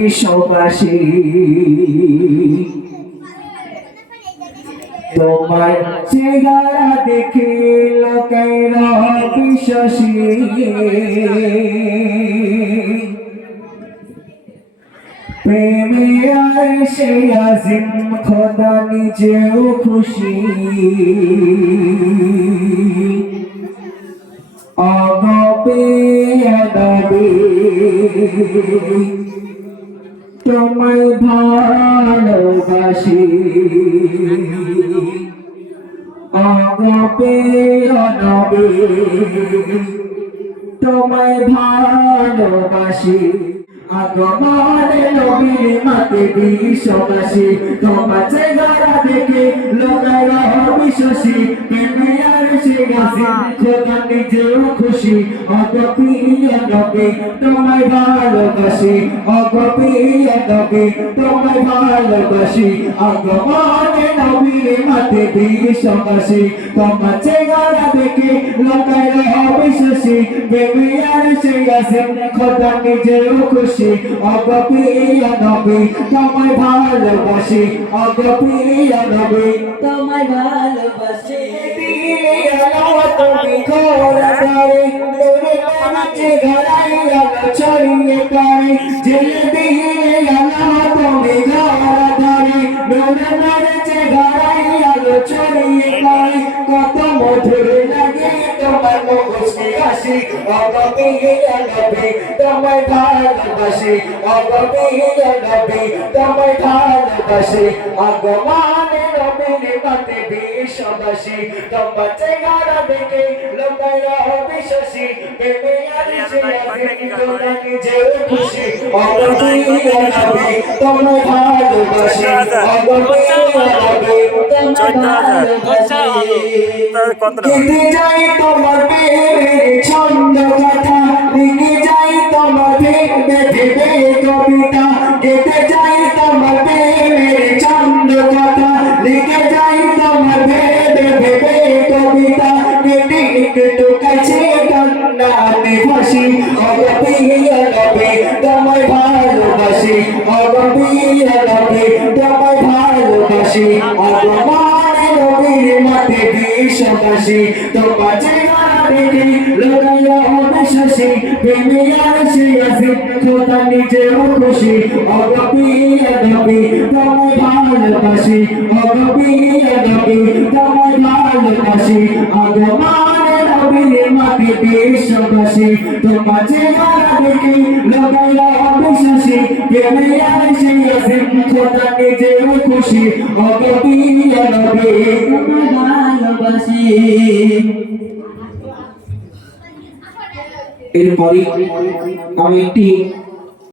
বিশ্ববাসী তোমার চেহারা দেখে লোকেরা বিশ্বাসী প্রেমে আয়েশে আজিম খোদা নিজেও খুশি আগবে আদাবে তোমায় ভালোবাসি আগবে আদাবে তোমায় ভালোবাসি আগমনে নবীর মাতে বিশ্ববাসী তোমার চেহারা দেখে লোকেরা বিশ্বাসী প্রেমে আয়েশে আজিম খোদা নিজেও খুশি অগপ্রিয় নবী তোমায় ভালোবাসি অগপ্রিয় নবী তোমায় ভালোবাসি আগমনে নবীর মাতে বিশ্ববাসী তোমার চেহারা দেখে লোকেরা বিশ্বাসী প্রেমে আয়েশে আজিম খোদা নিজেও খুশি অগপ্রিয় নবী তোমায় ভালোবাসি অগপ্রিয় নবী তোমায় ভালোবাসি দিলে আলো তুমি ঘোরা করে তোরে নাচে ঘরাইয়া ছড়িয়ে করে জেলে দিলে আলো তুমি ঘোরা করে তোরে নাচে ঘরাইয়া ছড়িয়ে করে কত মধুর লাগে তোমার মুখে হাসি অগপ্রিয় নবী তোমায় ভালোবাসি অগপ্রিয় নবী তোমায় ভালোবাসি আগমনে নবীর মাতে বিশ্ববাসী তোমার চেহারা দেখে লোকেরা বিশ্বাসী প্রেমে আয়েশে আজিম খোদা নিজেও খুশি অগপ্রিয় নবী তোমায় ভালোবাসি অগপ্রিয় নবী তোমায় ভালোবাসি কেটে যাই তোমার প্রেমের ছন্দ কথা লিখে যাই তোমার ভেবে ভেবে কবিতা কেটে যাই তোমার প্রেমের ছন্দ কথা লিখে যাই তোমার ভেবে ভেবে কবিতা কেটে একটু কাছে কান্নাতে ভাসি অগপ্রিয় নবী তোমায় ভালোবাসি অগপ্রিয় নবী তোমায় ভালোবাসি আগমনে নবীর মাতে বিশ্ববাসী তোমার চেহারা দেখে লোকেরা বিশ্বাসী প্রেমে আয়েশে আজিম খোদা নিজেও খুশি অগপ্রিয় নবী তোমায় ভালোবাসি অগপ্রিয় নবী তোমায় ভালোবাসি আগমনে নবীর মাতে বিশ্ববাসী তোমার চেহারা দেখে লোকেরা বিশ্বাসী প্রেমে আয়েশে আজিম খোদা নিজেও খুশি অগপ্রিয় নবী তোমায় ভালোবাসি। এরপরে আমি একটি